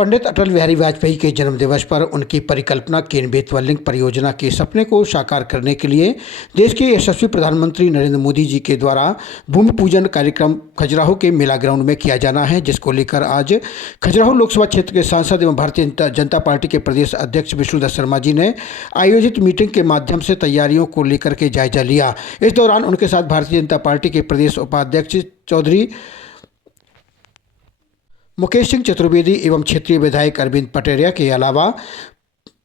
पंडित अटल बिहारी वाजपेयी के जन्म दिवस पर उनकी परिकल्पना केन बेतवा लिंक परियोजना के सपने को साकार करने के लिए देश के यशस्वी प्रधानमंत्री नरेंद्र मोदी जी के द्वारा भूमि पूजन कार्यक्रम खजुराहो के मेला ग्राउंड में किया जाना है, जिसको लेकर आज खजुराहो लोकसभा क्षेत्र के सांसद एवं भारतीय जनता पार्टी के प्रदेश अध्यक्ष विष्णुदत्त शर्मा जी ने आयोजित मीटिंग के माध्यम से तैयारियों को लेकर के जायजा लिया। इस दौरान उनके साथ भारतीय जनता पार्टी के प्रदेश उपाध्यक्ष चौधरी मुकेश सिंह चतुर्वेदी एवं क्षेत्रीय विधायक अरविंद पटेरिया के अलावा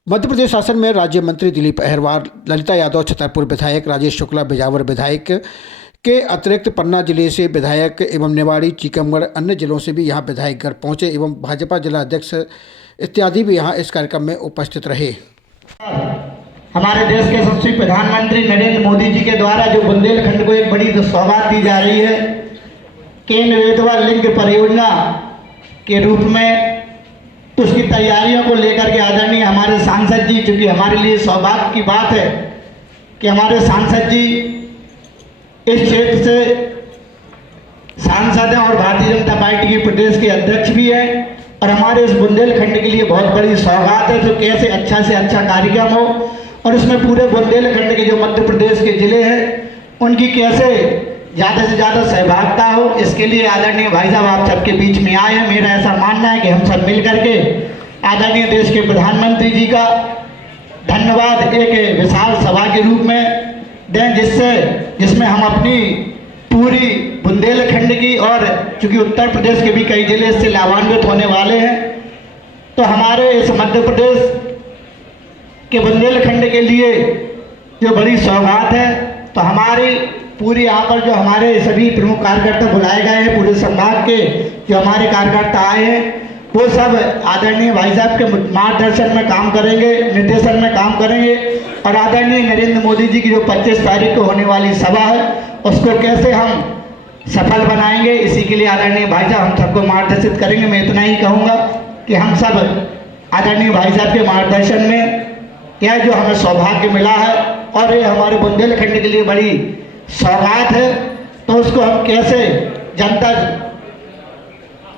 मध्य प्रदेश शासन में राज्य मंत्री दिलीप अहिरवार, ललिता यादव छतरपुर विधायक, राजेश शुक्ला बिजावर विधायक के अतिरिक्त पन्ना जिले से विधायक एवं निवाड़ी, टीकमगढ़ अन्य जिलों से भी यहां विधायकगण पहुंचे एवं भाजपा जिला अध्यक्ष इत्यादि भी यहां इस कार्यक्रम में उपस्थित रहे। हमारे देश के यशस्वी प्रधानमंत्री नरेंद्र मोदी जी के द्वारा जो बुंदेलखंड को एक बड़ी सौगात दी जा रही है, केन बेतवा लिंक परियोजना के रूप में, तो उसकी तैयारियों को लेकर के आदरणीय हमारे सांसद जी, चूंकि हमारे लिए सौभाग्य की बात है कि हमारे सांसद जी इस क्षेत्र से सांसद हैं और भारतीय जनता पार्टी के प्रदेश के अध्यक्ष भी हैं, और हमारे इस बुंदेलखंड के लिए बहुत बड़ी सौगात है। तो कैसे अच्छा से अच्छा कार्यक्रम हो और इसमें पूरे बुंदेलखंड के जो मध्य प्रदेश के जिले हैं उनकी कैसे ज़्यादा से ज़्यादा सहभागिता हो, इसके लिए आदरणीय भाई साहब आप सबके बीच में आए हैं। मेरा ऐसा मानना है कि हम सब मिल करके आदरणीय देश के प्रधानमंत्री जी का धन्यवाद एक विशाल सभा के रूप में दें, जिसमें हम अपनी पूरी बुंदेलखंड की, और चूंकि उत्तर प्रदेश के भी कई जिले इससे लाभान्वित होने वाले हैं, तो हमारे इस मध्य प्रदेश के बुंदेलखंड के लिए जो बड़ी सौगात है, तो हमारी पूरी यहाँ पर जो हमारे सभी प्रमुख कार्यकर्ता बुलाए गए हैं, पूरे संभाग के जो हमारे कार्यकर्ता आए हैं, वो सब आदरणीय भाई साहब के मार्गदर्शन में काम करेंगे, निर्देशन में काम करेंगे, और आदरणीय नरेंद्र मोदी जी की जो 25 तारीख को होने वाली सभा है उसको कैसे हम सफल बनाएंगे, इसी के लिए आदरणीय भाई साहब हम सबको मार्गदर्शित करेंगे। मैं इतना ही कहूँगा कि हम सब आदरणीय भाई साहब के मार्गदर्शन में यह जो हमें सौभाग्य मिला है और ये हमारे बुंदेलखंड के लिए बड़ी सौगात है, तो उसको हम कैसे जनता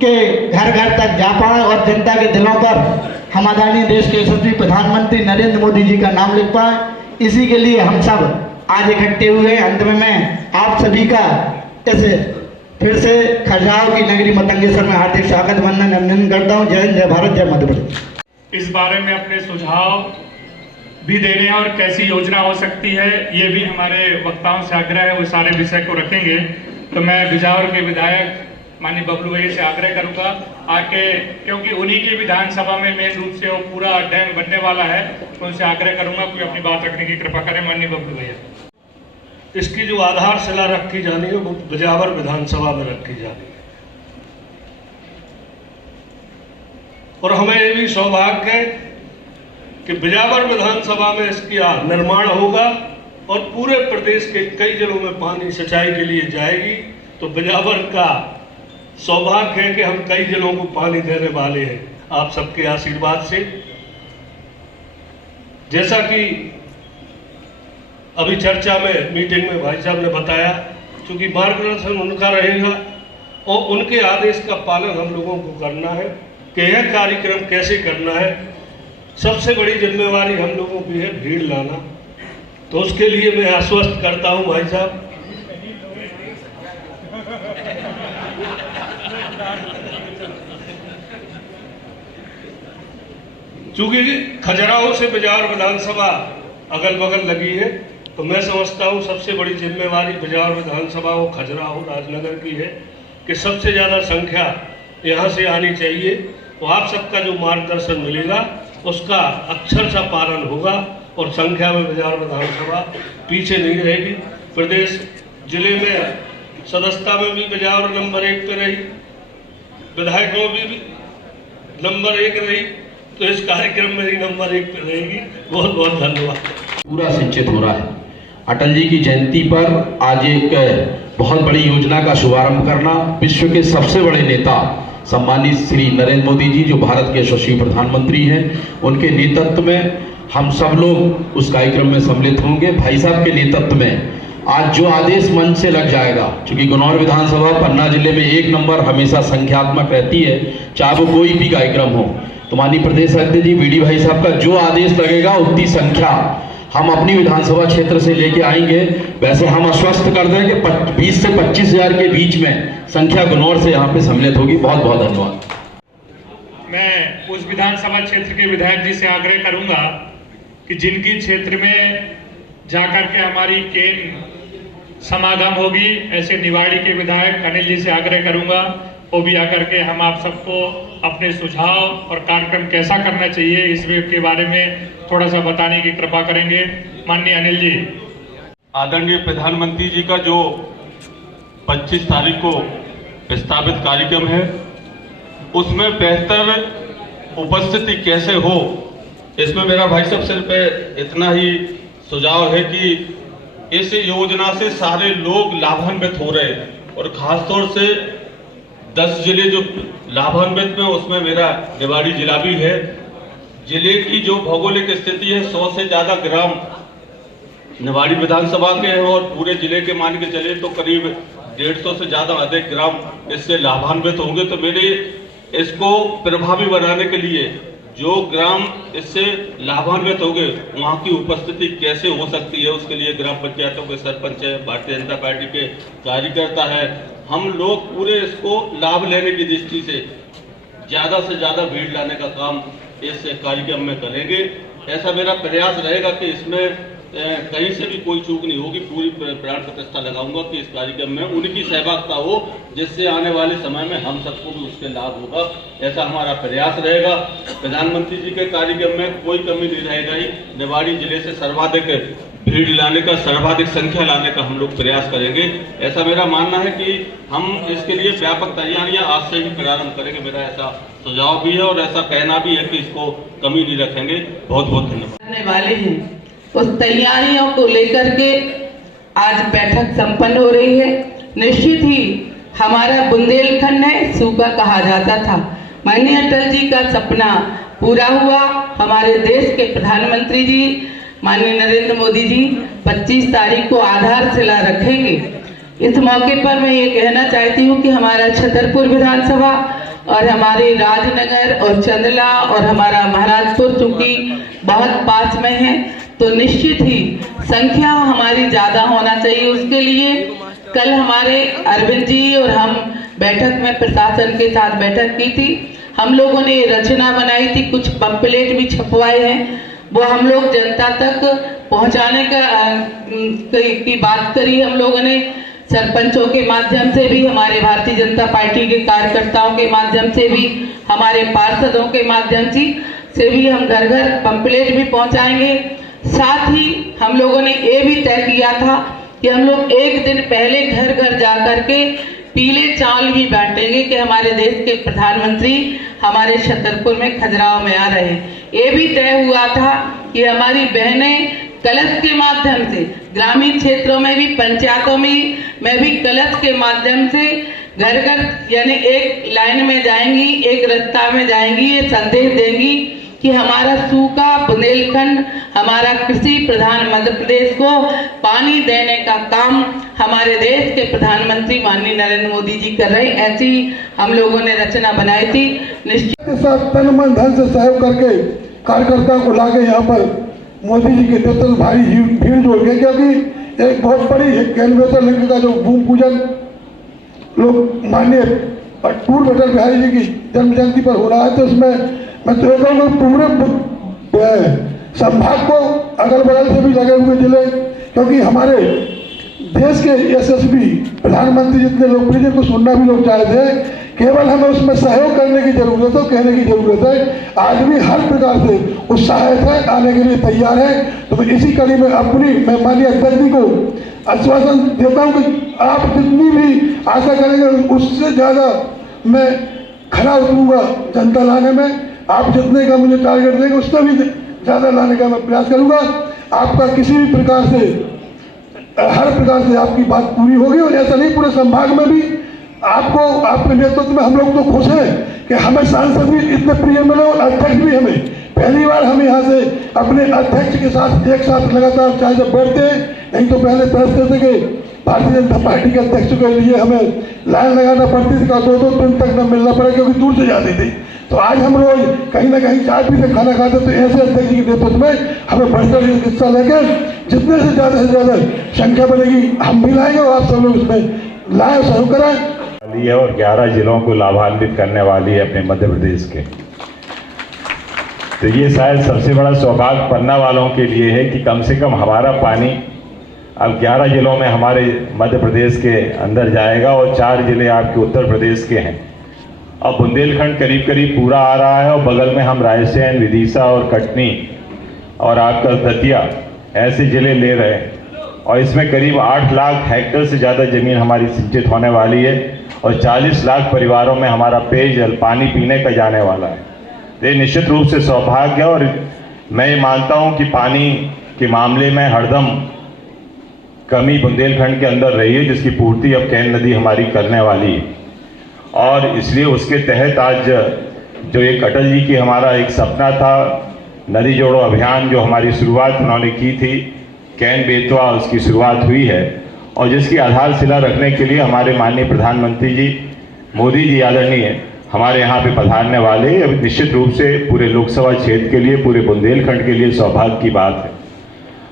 के घर घर तक जा पाएं और जनता के दिलों पर हम आदरणीय देश के यशस्वी प्रधानमंत्री नरेंद्र मोदी जी का नाम लिख पाएं, इसी के लिए हम सब आज इकट्ठे हुए। अंत में मैं आप सभी का ऐसे फिर से खजुराहो की नगरी मतंगेश्वर में हार्दिक स्वागत वंदन अभिनंदन करता हूँ। जय हिंद, जय भारत, जय मध्य प्रदेश। इस बारे में अपने सुझाव भी दे रहे हैं और कैसी योजना हो सकती है, ये भी हमारे वक्ताओं से आग्रह है, वो सारे विषय को रखेंगे। तो मैं बिजावर के विधायक माननीय बबलू भाई से आग्रह करूंगा आके, क्योंकि उन्हीं की विधानसभा में मेन रूप से वो पूरा डैम बनने वाला है, तो उनसे आग्रह करूंगा कि अपनी बात रखने की कृपा करें। माननीय बबलू भैया, इसकी जो आधारशिला रखी जानी है वो बिजावर विधानसभा में रखी जानी है, और हमें ये भी सौभाग्य है कि बिजावर विधानसभा में इसकी निर्माण होगा और पूरे प्रदेश के कई जिलों में पानी सिंचाई के लिए जाएगी। तो बिजावर का सौभाग्य है कि हम कई जिलों को पानी देने वाले हैं आप सबके आशीर्वाद से। जैसा कि अभी चर्चा में मीटिंग में भाई साहब ने बताया, क्योंकि मार्गदर्शन उनका रहेगा और उनके आदेश का पालन हम लोगों को करना है कि यह कार्यक्रम कैसे करना है। सबसे बड़ी जिम्मेवारी हम लोगों की है भीड़ लाना, तो उसके लिए मैं आश्वस्त करता हूं भाई साहब, चूंकि खजुराहो से बिजावर विधानसभा अगल बगल लगी है, तो मैं समझता हूं सबसे बड़ी जिम्मेवारी बिजावर विधानसभा और खजुराहो राजनगर की है कि सबसे ज़्यादा संख्या यहाँ से आनी चाहिए। तो आप सबका जो मार्गदर्शन मिलेगा उसका अक्षर सा पालन होगा और संख्या में बिजावर विधानसभा पीछे नहीं रहेगी। प्रदेश जिले में सदस्यता में भी बिजावर नंबर 1 पे रही, विधायकों में भी नंबर 1 रही, तो इस कार्यक्रम में ही नंबर 1 पे रहेगी। बहुत बहुत धन्यवाद। पूरा सिंचित हो रहा है। अटल जी की जयंती पर आज एक बहुत बड़ी योजना का शुभारंभ करना, विश्व के सबसे बड़े नेता सम्मानित श्री नरेंद्र मोदी जी जो भारत के यशस्वी प्रधानमंत्री हैं, उनके नेतृत्व में हम सब लोग उस कार्यक्रम में सम्मिलित होंगे। भाई साहब के नेतृत्व में आज जो आदेश मन से लग जाएगा, क्योंकि गन्नौर विधानसभा पन्ना जिले में 1 नंबर हमेशा संख्यात्मक रहती है, चाहे वो कोई भी कार्यक्रम हो। तो माननीय प्रदेश अध्यक्ष जी, बीडी भाई साहब का जो आदेश लगेगा उतनी संख्या हम अपनी विधानसभा क्षेत्र से लेके आएंगे। वैसे हम आश्वस्त कर दें कि 20 से 25 हजार के बीच में संख्या गन्नौर से यहाँ पे सम्मिलित होगी। बहुत बहुत धन्यवाद। मैं उस विधानसभा क्षेत्र के विधायक जी से आग्रह करूंगा कि जिनकी क्षेत्र में जाकर के हमारी केन समागम होगी, ऐसे निवाड़ी के विधायक अनिल जी से आग्रह करूंगा वो भी आकर के हम आप सबको अपने सुझाव और कार्यक्रम कैसा करना चाहिए इसके के बारे में थोड़ा सा बताने की कृपा करेंगे। माननीय अनिल जी। आदरणीय प्रधानमंत्री जी का जो 25 तारीख को प्रस्तावित कार्यक्रम है, उसमें बेहतर उपस्थिति कैसे हो, इसमें मेरा भाई साहब सिर्फ इतना ही सुझाव है कि इस योजना से सारे लोग लाभान्वित हो रहे हैं और खासतौर से 10 जिले जो लाभान्वित में, उसमें मेरा निवाड़ी जिला भी है। जिले की जो भौगोलिक स्थिति है, 100 से ज्यादा ग्राम निवाड़ी विधानसभा के हैं और पूरे जिले के मान के चले तो करीब 150 से ज्यादा अधिक ग्राम इससे लाभान्वित होंगे। तो मेरे इसको प्रभावी बनाने के लिए जो ग्राम इससे लाभान्वित होंगे वहां की उपस्थिति कैसे हो सकती है, उसके लिए ग्राम पंचायतों के सरपंच है, भारतीय जनता पार्टी के कार्यकर्ता है, हम लोग पूरे इसको लाभ लेने की दृष्टि से ज्यादा से ज्यादा भीड़ लाने का काम इस कार्यक्रम में करेंगे। ऐसा मेरा प्रयास रहेगा कि इसमें कहीं से भी कोई चूक नहीं होगी। पूरी प्राण प्रतिष्ठा लगाऊंगा कि इस कार्यक्रम में उनकी सहभागिता हो, जिससे आने वाले समय में हम सबको भी उसके लाभ होगा। ऐसा हमारा प्रयास रहेगा। प्रधानमंत्री जी के कार्यक्रम में कोई कमी नहीं रहेगा ही। निवाड़ी जिले से सर्वाधिक भीड़ लाने का, सर्वाधिक संख्या लाने का हम लोग प्रयास करेंगे। ऐसा मेरा मानना है कि हम इसके लिए व्यापक तैयारियां आज से ही प्रारंभ करेंगे। मेरा ऐसा सुझाव भी है और ऐसा कहना भी है कि इसको कमी नहीं रखेंगे। बहुत बहुत धन्यवाद। वाले हैं उस तैयारियों को लेकर के आज बैठक संपन्न हो रही है। निश्चित ही हमारा बुंदेलखंड है, सूखा कहा जाता था। माननीय अटल जी का सपना पूरा हुआ। हमारे देश के प्रधानमंत्री जी माननीय नरेंद्र मोदी जी 25 तारीख को आधारशिला रखेंगे। इस मौके पर मैं ये कहना चाहती हूँ कि हमारा छतरपुर विधानसभा और हमारे राजनगर और चंदला और हमारा महाराजपुर चूंकि बहुत पास में है, तो निश्चित ही संख्या हमारी ज्यादा होना चाहिए। उसके लिए कल हमारे अरविंद जी और हम बैठक में प्रशासन के साथ बैठक की थी। हम लोगों ने रचना बनाई थी, कुछ पंपलेट भी छपवाए हैं, वो हम लोग जनता तक पहुंचाने की बात करी। हम लोगों ने सरपंचों के माध्यम से भी, हमारे भारतीय जनता पार्टी के कार्यकर्ताओं के माध्यम से भी, हमारे पार्षदों के माध्यम से भी हम घर घर पंपलेट भी पहुंचाएंगे। साथ ही हम लोगों ने ये भी तय किया था कि हम लोग एक दिन पहले घर घर जा करके पीले चावल भी बांटेंगे कि हमारे देश के प्रधानमंत्री हमारे छतरपुर में खजुराहो में आ रहे हैं। ये भी तय हुआ था कि हमारी बहनें कलश के माध्यम से ग्रामीण क्षेत्रों में भी, पंचायतों में भी कलश के माध्यम से घर घर यानी एक लाइन में जाएंगी, एक रास्ता में जाएंगी, ये संदेश देंगी कि हमारा सूखा बुंदेलखंड, हमारा कृषि प्रधान मध्य प्रदेश को पानी देने का काम हमारे देश के प्रधानमंत्री माननीय नरेंद्र मोदी जी कर रहे हैं। ऐसी हम लोगों ने रचना बनाई थी। निश्चित तन मन धन से सहयोग करके कार्यकर्ताओं को लाके यहाँ पर मोदी जी के नेतृत्व में भारी भीड़ जोड़ गई, क्योंकि एक बहुत बड़ी केंद्र लिंक का जो भूमि पूजन लोग माननीय पूर्व अटल बिहारी जी की जन्म जयंती पर हो रहा है, तो उसमें मैं तो पूरे संभाग को अगल बगल से भी लगे हुए जिले, क्योंकि हमारे देश के यशस्वी प्रधानमंत्री जितने लोकप्रिय को सुनना भी लोग चाहते हैं, केवल हमें उसमें सहयोग करने की जरूरत है, कहने की जरूरत है। आदमी हर प्रकार से उत्साहित है, आने के लिए तैयार है। तो मैं इसी कड़ी में अपनी मैं माननीय अध्यक्ष जी को आश्वासन देता हूँ कि आप जितनी भी आशा करेंगे उससे ज़्यादा मैं खरा उतरूंगा जनता लाने में। आप जितने का मुझे टारगेट देंगे उससे भी ज़्यादा लाने का मैं प्रयास करूंगा। आपका किसी भी प्रकार से, हर प्रकार से आपकी बात पूरी होगी। और ऐसा नहीं, पूरे संभाग में भी आपको, आपके नेतृत्व में हम लोग तो खुश हैं कि हमें सांसद भी इतने प्रिय मिले और अध्यक्ष भी हमें पहली बार हम यहाँ से अपने अध्यक्ष के साथ एक साथ लगातार चाय जब बैठते हैं, नहीं तो पहले तरसते थे कि भारतीय जनता पार्टी के अध्यक्ष के लिए हमें लाइन लगाना पड़ती थी, 2-2 दिन तक न मिलना पड़े क्योंकि दूर से जाती थी। तो आज हम रोज कहीं ना कहीं चाय पीते खाना खाते, तो ऐसे अध्यक्ष के नेतृत्व में हमें बढ़कर हिस्सा लेकर जितने से ज़्यादा संख्या बनेगी हम भी लाएंगे और आप सब लोग इसमें लाए सहयोग कराएं। और 11 जिलों को लाभान्वित करने वाली है अपने मध्य प्रदेश के। तो ये शायद सबसे बड़ा सौभाग्य पन्ना वालों के लिए है कि कम से कम हमारा पानी अब 11 जिलों में हमारे मध्य प्रदेश के अंदर जाएगा और 4 जिले आपके उत्तर प्रदेश के हैं। अब बुंदेलखंड करीब करीब पूरा आ रहा है और बगल में हम रायसेन, विदिशा और कटनी और आपका दतिया ऐसे जिले ले रहे हैं और इसमें करीब 8 लाख हेक्टेयर से ज़्यादा ज़मीन हमारी सिंचित होने वाली है और 40 लाख परिवारों में हमारा पेयजल पानी पीने का जाने वाला है। ये निश्चित रूप से सौभाग्य है और मैं ये मानता हूँ कि पानी के मामले में हरदम कमी बुंदेलखंड के अंदर रही है, जिसकी पूर्ति अब केन नदी हमारी करने वाली है और इसलिए उसके तहत आज जो एक अटल जी की हमारा एक सपना था, नदी जोड़ो अभियान जो हमारी शुरुआत उन्होंने की थी, केन बेतवा उसकी शुरुआत हुई है और जिसकी आधारशिला रखने के लिए हमारे माननीय प्रधानमंत्री जी मोदी जी आदरणीय हमारे यहाँ पे पधारने वाले। अब निश्चित रूप से पूरे लोकसभा क्षेत्र के लिए, पूरे बुंदेलखंड के लिए सौभाग्य की बात है।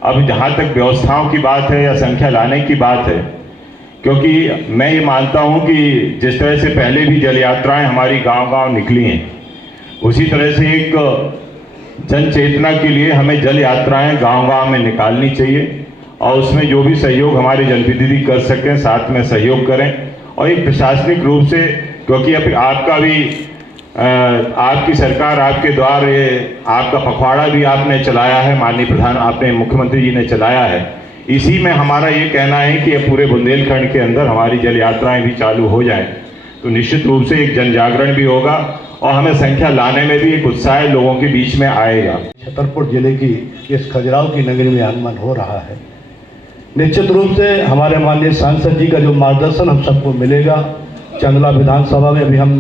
अब जहाँ तक व्यवस्थाओं की बात है या संख्या लाने की बात है, क्योंकि मैं ये मानता हूँ कि जिस तरह से पहले भी जल यात्राएँ हमारी गांव-गांव निकली हैं, उसी तरह से एक जन चेतना के लिए हमें जल यात्राएँ गांव-गांव में निकालनी चाहिए और उसमें जो भी सहयोग हमारे जनप्रतिनिधि कर सकें साथ में सहयोग करें और एक प्रशासनिक रूप से, क्योंकि अब आपका भी आपकी सरकार आपके द्वार आपका पखवाड़ा भी आपने चलाया है, माननीय आपने मुख्यमंत्री जी ने चलाया है। इसी में हमारा ये कहना है कि पूरे बुंदेलखंड के अंदर हमारी जल यात्राएं भी चालू हो जाएं तो निश्चित रूप से एक जन जागरण भी होगा और हमें संख्या लाने में भी एक उत्साह लोगों के बीच में आएगा। छतरपुर जिले की इस खजुराहो की नगरी में आगमन हो रहा है। निश्चित रूप से हमारे माननीय सांसद जी का जो मार्गदर्शन हम सबको मिलेगा। चंदला विधानसभा में अभी हम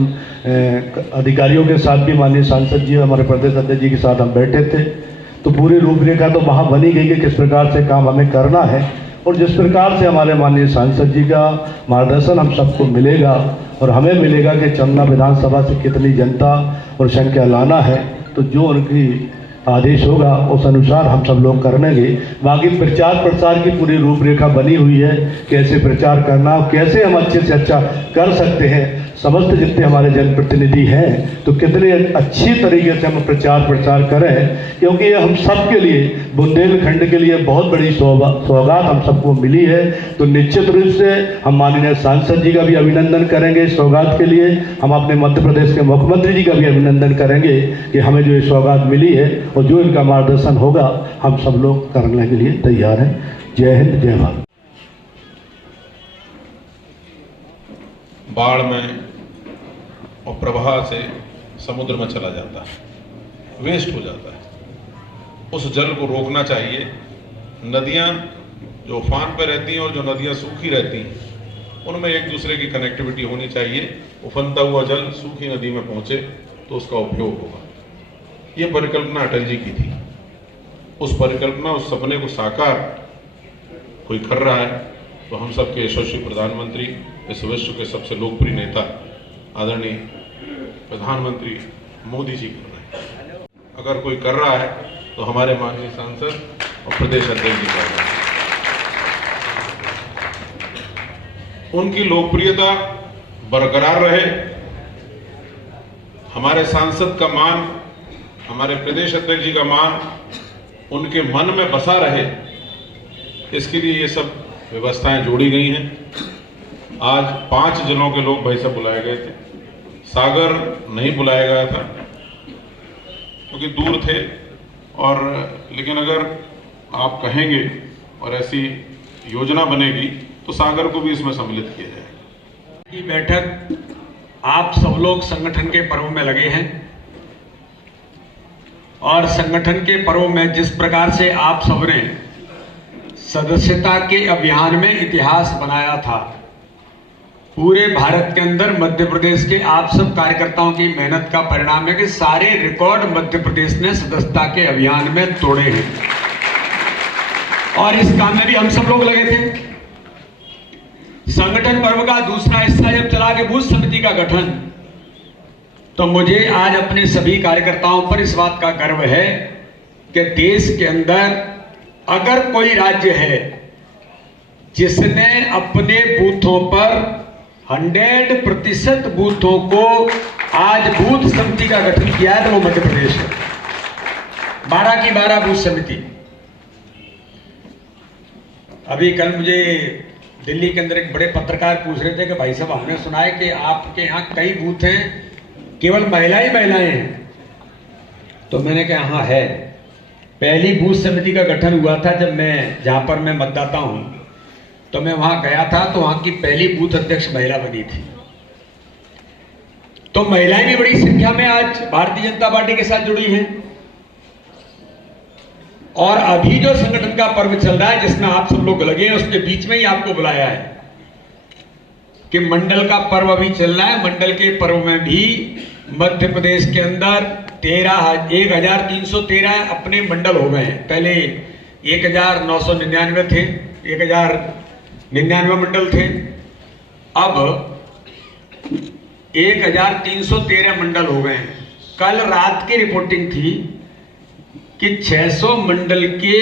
अधिकारियों के साथ भी माननीय सांसद जी हमारे प्रदेश अध्यक्ष जी के साथ हम बैठे थे, तो पूरी रूपरेखा तो वहाँ बनी गई कि किस प्रकार से काम हमें करना है और जिस प्रकार से हमारे माननीय सांसद जी का मार्गदर्शन हम सबको मिलेगा और हमें मिलेगा कि चंदला विधानसभा से कितनी जनता और संख्या लाना है, तो जो उनकी आदेश होगा उस अनुसार हम सब लोग करेंगे। बाकी प्रचार प्रसार की पूरी रूपरेखा बनी हुई है, कैसे प्रचार करना, कैसे हम अच्छे से अच्छा कर सकते हैं। समस्त जितने हमारे जनप्रतिनिधि हैं तो कितने अच्छी तरीके से हम प्रचार प्रसार करें, क्योंकि ये हम सब के लिए, बुंदेलखंड के लिए बहुत बड़ी सौगात हम सबको मिली है। तो निश्चित रूप से हम माननीय सांसद जी का भी अभिनंदन करेंगे इस सौगात के लिए। हम अपने मध्य प्रदेश के मुख्यमंत्री जी का भी अभिनंदन करेंगे कि हमें जो ये सौगात मिली है और जो इनका मार्गदर्शन होगा हम सब लोग करने के लिए तैयार हैं। जय हिंद, जय भारत। बाढ़ में और प्रवाह से समुद्र में चला जाता है, वेस्ट हो जाता है। उस जल को रोकना चाहिए। नदियाँ जो उफान पर रहती हैं और जो नदियाँ सूखी रहती हैं उनमें एक दूसरे की कनेक्टिविटी होनी चाहिए। उफनता हुआ जल सूखी नदी में पहुँचे तो उसका उपयोग होगा। ये परिकल्पना अटल जी की थी। उस परिकल्पना, उस सपने को साकार कोई कर रहा है तो हम सबके यशस्वी प्रधानमंत्री, इस विश्व के सबसे लोकप्रिय नेता आदरणीय प्रधानमंत्री मोदी जी कर रहे हैं। अगर कोई कर रहा है तो हमारे माननीय सांसद और प्रदेश अध्यक्ष जी कर रहे हैं। उनकी लोकप्रियता बरकरार रहे, हमारे सांसद का मान, हमारे प्रदेश अध्यक्ष जी का मान उनके मन में बसा रहे, इसके लिए ये सब व्यवस्थाएं जोड़ी गई हैं। आज 5 जिलों के लोग भाई साहब बुलाए गए थे। सागर नहीं बुलाया गया था क्योंकि दूर थे, और लेकिन अगर आप कहेंगे और ऐसी योजना बनेगी तो सागर को भी इसमें सम्मिलित किया जाएगा। ये बैठक आप सब लोग संगठन के पर्व में लगे हैं और संगठन के पर्व में जिस प्रकार से आप सबने सदस्यता के अभियान में इतिहास बनाया था, पूरे भारत के अंदर मध्य प्रदेश के आप सब कार्यकर्ताओं की मेहनत का परिणाम है कि सारे रिकॉर्ड मध्य प्रदेश ने सदस्यता के अभियान में तोड़े हैं और इस काम में भी हम सब लोग लगे थे। संगठन पर्व का दूसरा हिस्सा जब चला के बूथ समिति का गठन, तो मुझे आज अपने सभी कार्यकर्ताओं पर इस बात का गर्व है कि देश के अंदर अगर कोई राज्य है जिसने अपने बूथों पर 100% बूथों को आज बूथ समिति का गठन किया है, तो वो मध्य प्रदेश है। 12 की 12 बूथ समिति। अभी कल मुझे दिल्ली के अंदर एक बड़े पत्रकार पूछ रहे थे कि भाई साहब, हमने सुना है कि आपके यहाँ कई बूथ हैं केवल महिलाएं हैं। तो मैंने कहा हाँ है। पहली बूथ समिति का गठन हुआ था जब मैं, जहां पर मैं मतदाता हूं, तो मैं वहां गया था, तो वहां की पहली बूथ अध्यक्ष महिला बनी थी। तो महिलाएं भी बड़ी संख्या में आज भारतीय जनता पार्टी के साथ जुड़ी हैं। और अभी जो संगठन का पर्व चल रहा है जिसमें आप सब लोग लगे हैं, उसके बीच में ही आपको बुलाया है कि मंडल का पर्व अभी चल रहा है। मंडल के पर्व में भी मध्य प्रदेश के अंदर 13,313 अपने मंडल हो गए हैं। पहले 1,999 थे, 1,099 मंडल थे, अब 1,313 मंडल हो गए हैं। कल रात की रिपोर्टिंग थी कि 600 मंडल के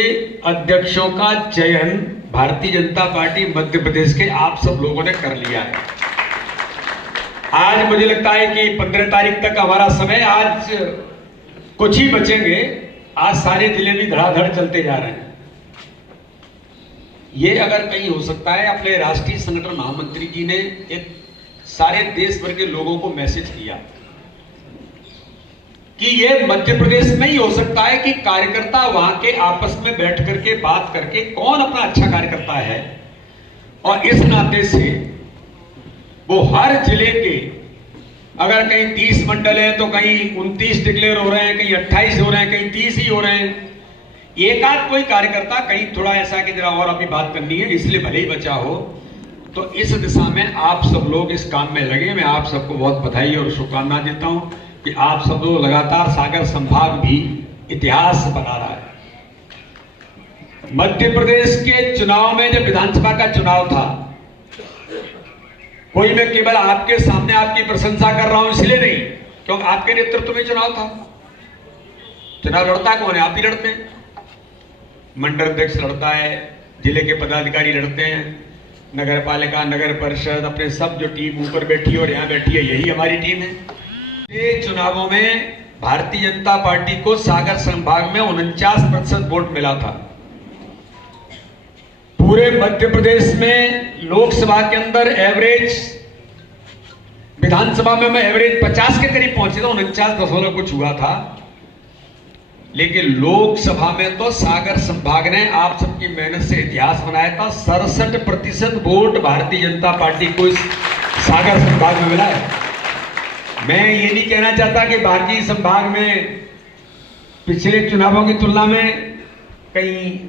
अध्यक्षों का चयन भारतीय जनता पार्टी मध्य प्रदेश के आप सब लोगों ने कर लिया है। आज मुझे लगता है कि 15 तारीख तक हमारा समय, आज कुछ ही बचेंगे। आज सारे जिले भी धड़ाधड़ चलते जा रहे हैं। ये अगर कहीं हो सकता है, अपने राष्ट्रीय संगठन महामंत्री जी ने एक सारे देश भर के लोगों को मैसेज किया कि ये मध्य प्रदेश में ही हो सकता है कि कार्यकर्ता वहां के आपस में बैठ करके बात करके कौन अपना अच्छा कार्यकर्ता है, और इस नाते से वो हर जिले के, अगर कहीं 30 मंडल है तो कहीं 29 डिक्लेयर हो रहे हैं, कहीं 28 हो रहे हैं, कहीं 30 ही हो रहे हैं। एक आध कोई कार्यकर्ता कहीं थोड़ा ऐसा कि जरा और अभी बात करनी है, इसलिए भले ही बचा हो। तो इस दिशा में आप सब लोग इस काम में लगे। मैं आप सबको बहुत बधाई और शुभकामना देता हूं कि आप सब लोग लगातार, सागर संभाग भी इतिहास बना रहा है। मध्य प्रदेश के चुनाव में जब विधानसभा का चुनाव था, कोई मैं केवल आपके सामने आपकी प्रशंसा कर रहा हूं इसलिए नहीं, क्योंकि आपके नेतृत्व में चुनाव था। चुनाव लड़ता कौन है? आप ही लड़ते हैं। मंडल अध्यक्ष लड़ता है, जिले के पदाधिकारी लड़ते हैं, नगर पालिका, नगर परिषद, अपने सब जो टीम ऊपर बैठी है और यहां बैठी है, यही हमारी टीम है। ये चुनावों में भारतीय जनता पार्टी को सागर संभाग में 49% वोट मिला था। पूरे मध्य प्रदेश में लोकसभा के अंदर एवरेज, विधानसभा में मैं एवरेज 50 के करीब पहुंचे था, 49 कुछ हुआ था। लेकिन लोकसभा में तो सागर संभाग ने आप सबकी मेहनत से इतिहास बनाया था। 67% वोट भारतीय जनता पार्टी को इस सागर संभाग में मिला है। मैं ये नहीं कहना चाहता कि बाकी संभाग में पिछले चुनावों की तुलना में कहीं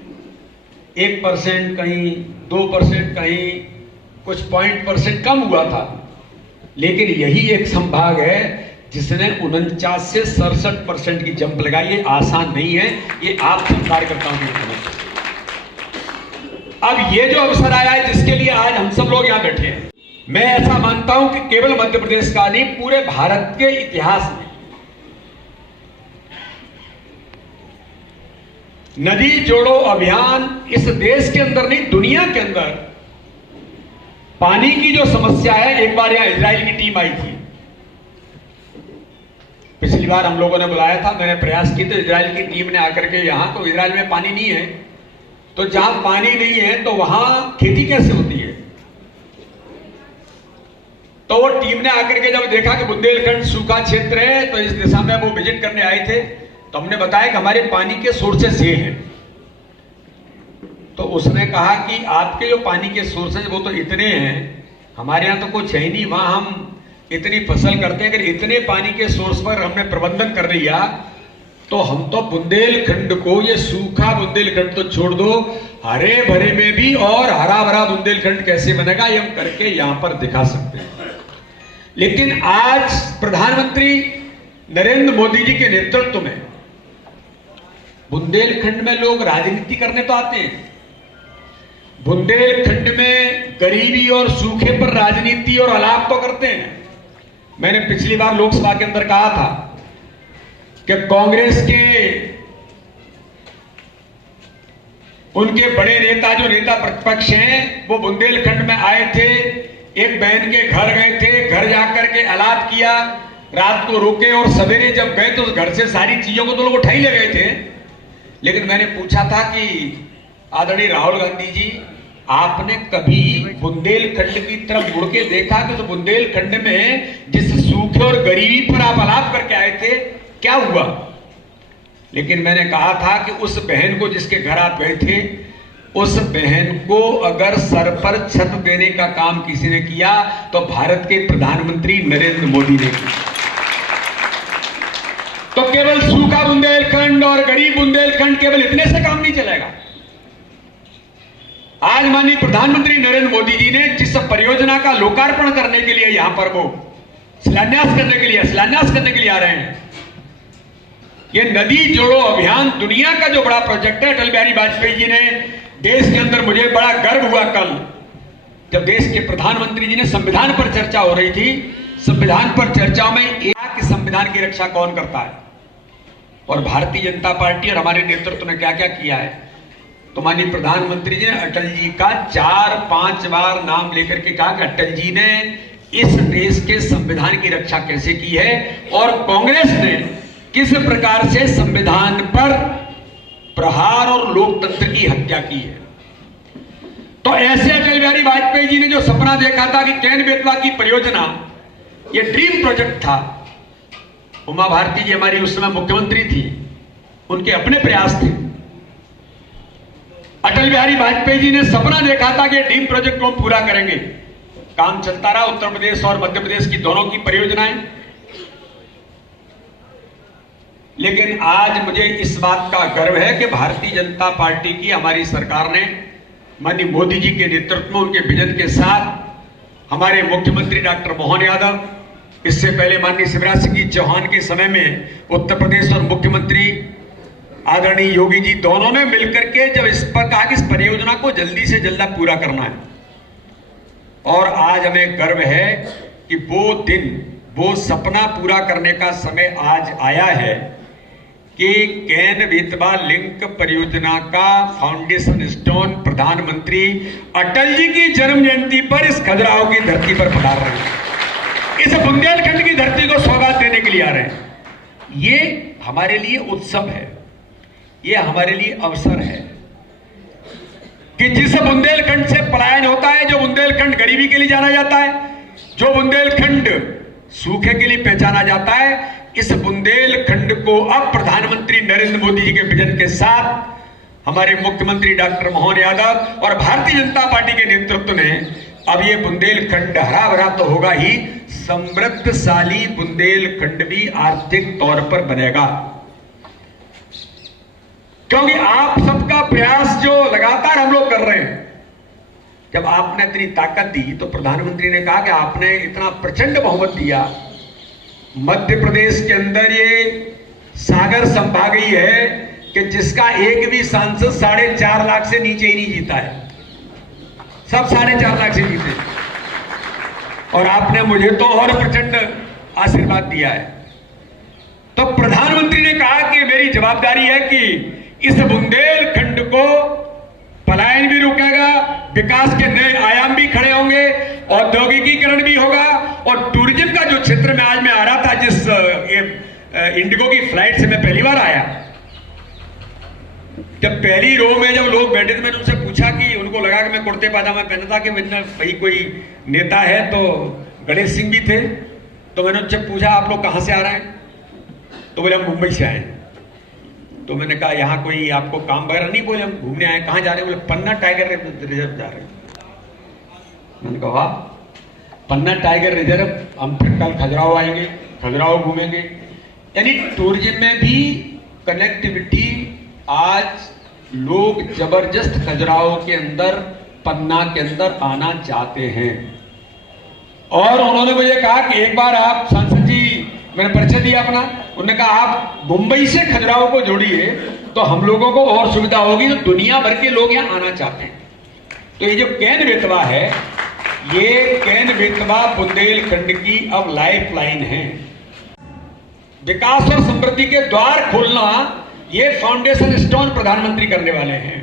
1%, कहीं 2%, कहीं कुछ % कम हुआ था, लेकिन यही एक संभाग है जिसने 49 से 67% की जंप लगाई। ये आसान नहीं है, ये आप सब कार्यकर्ताओं की मेहनत है। अब ये जो अवसर आया है जिसके लिए आज हम सब लोग यहां बैठे हैं, मैं ऐसा मानता हूं कि केवल मध्य प्रदेश का नहीं, पूरे भारत के इतिहास में नदी जोड़ो अभियान इस देश के अंदर नहीं, दुनिया के अंदर पानी की जो समस्या है, एक बार यहां इजराइल की टीम आई थी। पिछली बार हम लोगों ने बुलाया था, मैंने प्रयास किए, तो इजराइल की टीम ने आकर के यहां, तो इजराइल में पानी नहीं है, तो जहां पानी नहीं है तो वहां खेती कैसे होती है? तो वो टीम ने आकर के जब देखा कि बुंदेलखंड सूखा क्षेत्र है, तो इस दिशा में वो विजिट करने आए थे, तो हमने बताया कि हमारे पानी के सोर्सेस ये हैं। तो उसने कहा कि आपके जो पानी के सोर्सेज वो तो इतने हैं, हमारे यहाँ तो कुछ है ही नहीं, वहां हम इतनी फसल करते हैं, अगर इतने पानी के सोर्स पर हमने प्रबंधन कर लिया तो हम तो बुंदेलखंड को, ये सूखा बुंदेलखंड तो छोड़ दो, हरे भरे में भी और हरा भरा बुंदेलखंड कैसे बनेगा ये हम करके यहां पर दिखा सकते हैं। लेकिन आज प्रधानमंत्री नरेंद्र मोदी जी के नेतृत्व में बुंदेलखंड में लोग राजनीति करने तो आते हैं, बुंदेलखंड में गरीबी और सूखे पर राजनीति और आलाप तो करते हैं। मैंने पिछली बार लोकसभा के अंदर कहा था कि कांग्रेस के उनके बड़े नेता, जो नेता प्रतिपक्ष हैं, वो बुंदेलखंड में आए थे, एक बहन के घर गए थे, घर जाकर के आलाप किया, रात को रुके और सवेरे जब गए तो उस घर से सारी चीजों को तो लोग उठाई ले गए थे। लेकिन मैंने पूछा था कि आदरणीय राहुल गांधी जी, आपने कभी बुंदेलखंड की तरफ मुड़ के देखा कि तो बुंदेलखंड में जिस सूखे और गरीबी पर आप आलाप करके आए थे क्या हुआ? लेकिन मैंने कहा था कि उस बहन को जिसके घर आप गए थे, उस बहन को अगर सर पर छत देने का काम किसी ने किया तो भारत के प्रधानमंत्री नरेंद्र मोदी ने किया। तो केवल सूखा बुंदेलखंड और गरीब बुंदेलखंड केवल इतने से काम नहीं चलेगा। आज माननीय प्रधानमंत्री नरेंद्र मोदी जी ने जिस परियोजना का लोकार्पण करने के लिए यहां पर वो शिलान्यास करने के लिए आ रहे हैं, ये नदी जोड़ो अभियान दुनिया का जो बड़ा प्रोजेक्ट है, अटल बिहारी वाजपेयी जी ने देश के अंदर, मुझे बड़ा गर्व हुआ कल जब देश के प्रधानमंत्री जी ने संविधान पर चर्चा हो रही थी, संविधान पर चर्चा में एक संविधान की रक्षा कौन करता है और भारतीय जनता पार्टी और हमारे नेतृत्व ने क्या क्या किया है। तो माननीय प्रधानमंत्री जी ने अटल जी का 4-5 बार नाम लेकर के कहा कि अटल जी ने इस देश के संविधान की रक्षा कैसे की है और कांग्रेस ने किस प्रकार से संविधान पर प्रहार और लोकतंत्र की हत्या की है। तो ऐसे अटल बिहारी वाजपेयी जी ने जो सपना देखा था कि केन बेतवा की परियोजना, ये ड्रीम प्रोजेक्ट था। उमा भारती जी हमारी उस समय मुख्यमंत्री थी, उनके अपने प्रयास थे। अटल बिहारी वाजपेयी जी ने सपना देखा था कि ड्रीम प्रोजेक्ट को हम पूरा करेंगे। काम चलता रहा, उत्तर प्रदेश और मध्य प्रदेश की दोनों की परियोजनाएं। लेकिन आज मुझे इस बात का गर्व है कि भारतीय जनता पार्टी की हमारी सरकार ने माननीय मोदी जी के नेतृत्व में, उनके विजन के साथ, हमारे मुख्यमंत्री डॉक्टर मोहन यादव, इससे पहले माननीय शिवराज सिंह चौहान के समय में उत्तर प्रदेश और मुख्यमंत्री आदरणीय योगी जी, दोनों ने मिलकर के जब इस पर कहा कि इस परियोजना को जल्दी से जल्द पूरा करना है, और आज हमें गर्व है कि वो दिन, वो सपना पूरा करने का समय आज आया है कि केन बेतवा लिंक परियोजना का फाउंडेशन स्टोन प्रधानमंत्री अटल जी की जन्म जयंती पर इस खजुराहो की धरती पर पधार रहे हैं, इस बुंदेलखंड की धरती को सौगात देने के लिए आ रहे हैं। ये हमारे लिए उत्सव है, ये हमारे लिए अवसर है कि जिस बुंदेलखंड से पलायन होता है, जो बुंदेलखंड गरीबी के लिए जाना जाता है, जो बुंदेलखंड सूखे के लिए पहचाना जाता है, इस बुंदेलखंड को अब प्रधानमंत्री नरेंद्र मोदी जी के विजन के साथ हमारे मुख्यमंत्री डॉक्टर मोहन यादव और भारतीय जनता पार्टी के नेतृत्व में अब ये बुंदेलखंड हरा भरा तो होगा ही, समृद्धशाली बुंदेलखंड भी आर्थिक तौर पर बनेगा। क्योंकि आप सबका प्रयास जो लगातार हम लोग कर रहे हैं, जब आपने इतनी ताकत दी तो प्रधानमंत्री ने कहा कि आपने इतना प्रचंड बहुमत दिया, मध्य प्रदेश के अंदर ये सागर संभाग ही है कि जिसका एक भी सांसद 4.5 लाख से नीचे ही नहीं जीता है, सब 4.5 लाख से जीते, और आपने मुझे तो और प्रचंड आशीर्वाद दिया है। तो प्रधानमंत्री ने कहा कि मेरी जवाबदारी है कि इस बुंदेलखंड को पलायन भी रुकेगा, विकास के नए आयाम भी खड़े होंगे, औद्योगिकीकरण भी होगा, और टूरिज्म का जो क्षेत्र में आज मैं आ रहा था, जिस इंडिगो की फ्लाइट से मैं पहली बार आया, जब पहली रो में जब लोग बैठे थे, मैंने उनसे पूछा कि उनको लगा कि मैं कुर्ते पाजामा पहना था कि भाई कोई नेता है, तो गणेश सिंह भी थे, तो मैंने उनसे पूछा आप लोग कहां से आ रहे हैं, तो बोले हम मुंबई से आए। तो मैंने कहा यहाँ कोई आपको काम वगैरह नहीं, बोले हम घूमने आए। कहाँ जा रहे हैं? बोले पन्ना टाइगर रिजर्व जा रहे हैं। मैंने कहा पन्ना टाइगर रिजर्व, हम फिर कल खजुराहो आएंगे, खजुराहो घूमेंगे। यानी टूरिज्म में भी कनेक्टिविटी आज लोग जबरदस्त खजुराहो के अंदर, पन्ना के अंदर आना चाहते हैं। और उन्होंने मुझे कहा कि एक बार आप सांसद जी, मैंने परिचय दिया अपना, उन्होंने कहा आप मुंबई से खजुराहो को जोड़िए तो हम लोगों को और सुविधा होगी, तो दुनिया भर के लोग यहाँ आना चाहते हैं। तो ये जो केन बेतवा है, ये केन बेतवा बुंदेलखंड की अब लाइफ लाइन है। विकास और समृद्धि के द्वार खोलना, ये फाउंडेशन स्टोन प्रधानमंत्री करने वाले हैं।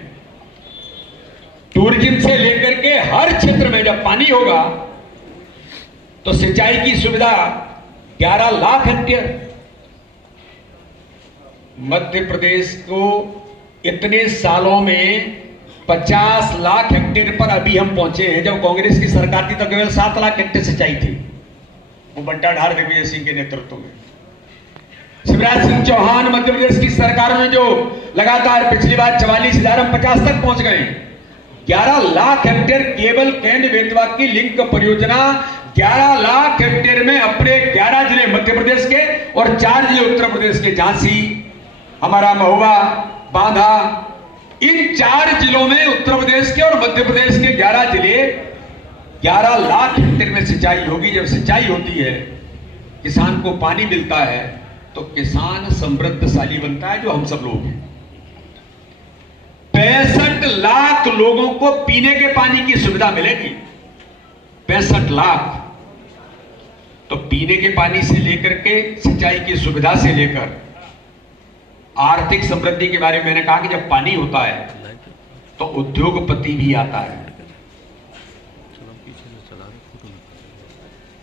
टूरिज्म से लेकर के हर क्षेत्र में जब पानी होगा तो सिंचाई की सुविधा 11 लाख हेक्टेयर। मध्य प्रदेश को इतने सालों में 50 लाख हेक्टेयर पर अभी हम पहुंचे हैं। जब कांग्रेस की सरकार थी तो केवल 7 लाख हेक्टेयर सिंचाई थी, वो बंटाढार दिग्विजय सिंह के नेतृत्व में। शिवराज सिंह चौहान मध्य प्रदेश की सरकार में जो लगातार पिछली बार 44,000 हम 50 तक पहुंच गए। 11 लाख हेक्टेयर केवल केन बेतवा की लिंक परियोजना 11 लाख हेक्टेयर में अपने 11 जिले मध्य प्रदेश के और 4 जिले उत्तर प्रदेश के, झांसी, हमारा महुआ, बांधा, इन 4 जिलों में उत्तर प्रदेश के और मध्य प्रदेश के 11 जिले 11 लाख हेक्टेयर में सिंचाई होगी। जब सिंचाई होती है, किसान को पानी मिलता है, तो किसान समृद्धशाली बनता है, जो हम सब लोग हैं। 65 लाख लोगों को पीने के पानी की सुविधा मिलेगी। 65 लाख। तो पीने के पानी से लेकर के सिंचाई की सुविधा से लेकर आर्थिक समृद्धि के बारे में मैंने कहा कि जब पानी होता है तो उद्योगपति भी आता है।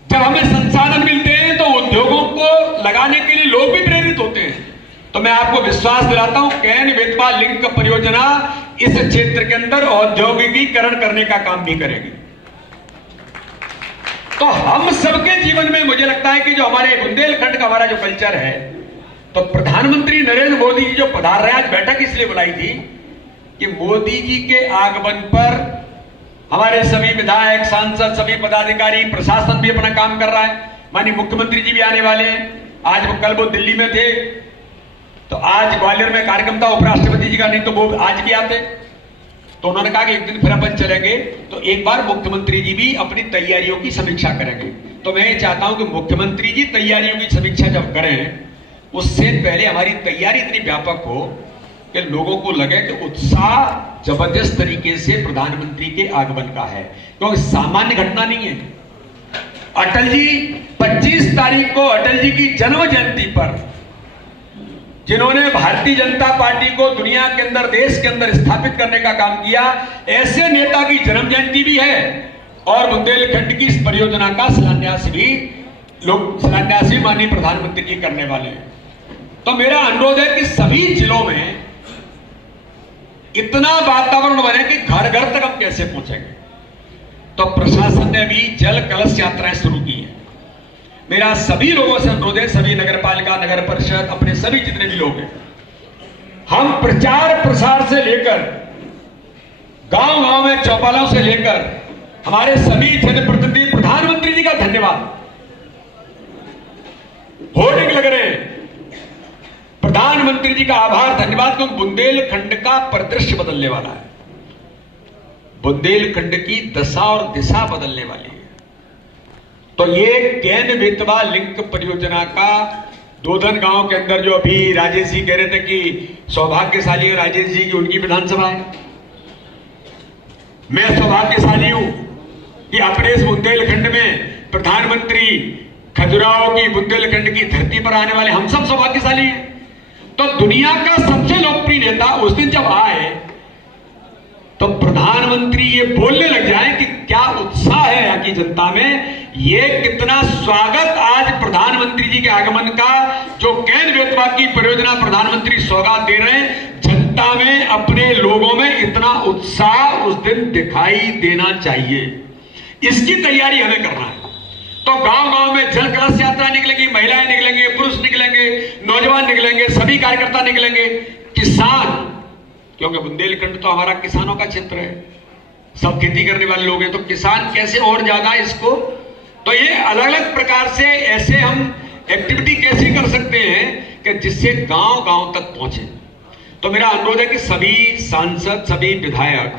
जब हमें संसाधन मिलते हैं तो उद्योगों को लगाने के लिए लोग भी प्रेरित होते हैं। तो मैं आपको विश्वास दिलाता हूं, केन बेतवा लिंक परियोजना इस क्षेत्र के अंदर औद्योगिकीकरण करने का काम भी करेगी। तो हम सबके जीवन में मुझे लगता है कि जो हमारे बुंदेलखंड का हमारा जो कल्चर है, तो प्रधानमंत्री नरेंद्र मोदी जी जो पधार रहे, आज बैठक इसलिए बुलाई थी कि मोदी जी के आगमन पर हमारे सभी विधायक, सांसद, सभी पदाधिकारी, प्रशासन भी अपना काम कर रहा है। माननीय मुख्यमंत्री जी भी आने वाले हैं। आज वो कल वो दिल्ली में थे, तो आज ग्वालियर में कार्यक्रम था उपराष्ट्रपति जी का, नहीं तो वो आज भी आते। तो उन्होंने कहा कि एक दिन फिर अपन चलेंगे, तो एक बार मुख्यमंत्री जी भी अपनी तैयारियों की समीक्षा करेंगे। तो मैं ये चाहता हूं कि मुख्यमंत्री जी तैयारियों की समीक्षा जब करें, उससे पहले हमारी तैयारी इतनी व्यापक हो कि लोगों को लगे कि उत्साह जबरदस्त तरीके से प्रधानमंत्री के आगमन का है, क्योंकि सामान्य घटना नहीं है। अटल जी 25 तारीख को अटल जी की जन्म जयंती पर, जिन्होंने भारतीय जनता पार्टी को दुनिया के अंदर, देश के अंदर स्थापित करने का काम किया, ऐसे नेता की जन्म जयंती भी है और बुंदेलखंड की इस परियोजना का शिलान्यास भी माननीय प्रधानमंत्री जी करने वाले हैं। तो मेरा अनुरोध है कि सभी जिलों में इतना वातावरण बने कि घर घर तक हम कैसे पहुंचेंगे। तो प्रशासन ने भी जल कलश यात्राएं शुरू की हैं। मेरा सभी लोगों से अनुरोध है, सभी नगर पालिका, नगर परिषद, अपने सभी जितने भी लोग हैं, हम प्रचार प्रसार से लेकर गांव गांव में चौपालों से लेकर हमारे सभी जनप्रतिनिधि, प्रधानमंत्री जी का धन्यवाद, होर्डिंग लग रहे हैं, प्रधानमंत्री जी का आभार, धन्यवाद, क्योंकि बुंदेलखंड का परिदृश्य बदलने वाला है। बुंदेलखंड की दशा और दिशा बदलने वाली है। तो ये केन बेतवा लिंक परियोजना का दोधन गांव के अंदर, जो अभी राजेश जी कह रहे थे कि सौभाग्यशाली है राजेश जी की उनकी विधानसभा है, मैं सौभाग्यशाली हूं कि अपने इस बुंदेलखंड में प्रधानमंत्री खजुराहो की, बुंदेलखंड की धरती पर आने वाले हम सब सौभाग्यशाली हैं। तो दुनिया का सबसे लोकप्रिय नेता उस दिन जब आए तो प्रधानमंत्री ये बोलने लग जाए कि क्या उत्साह है यहाँ की जनता में, ये कितना स्वागत आज प्रधानमंत्री जी के आगमन का, जो केन बेतवा की परियोजना प्रधानमंत्री सौगात दे रहे हैं, जनता में, अपने लोगों में इतना उत्साह उस दिन दिखाई देना चाहिए। इसकी तैयारी हमें करना है। तो गांव गांव में जल कलश यात्रा निकलेगी, महिलाएं निकलेंगे, पुरुष निकलेंगे, नौजवान निकलेंगे, सभी कार्यकर्ता निकलेंगे, किसान, क्योंकि बुंदेलखंड तो हमारा किसानों का क्षेत्र है, सब खेती करने वाले लोग हैं, तो किसान कैसे और ज्यादा इसको, तो ये अलग अलग प्रकार से ऐसे हम एक्टिविटी कैसी कर सकते हैं कि कि जिससे गांव गांव तक पहुंचे। तो मेरा अनुरोध है कि सभी सांसद, सभी विधायक,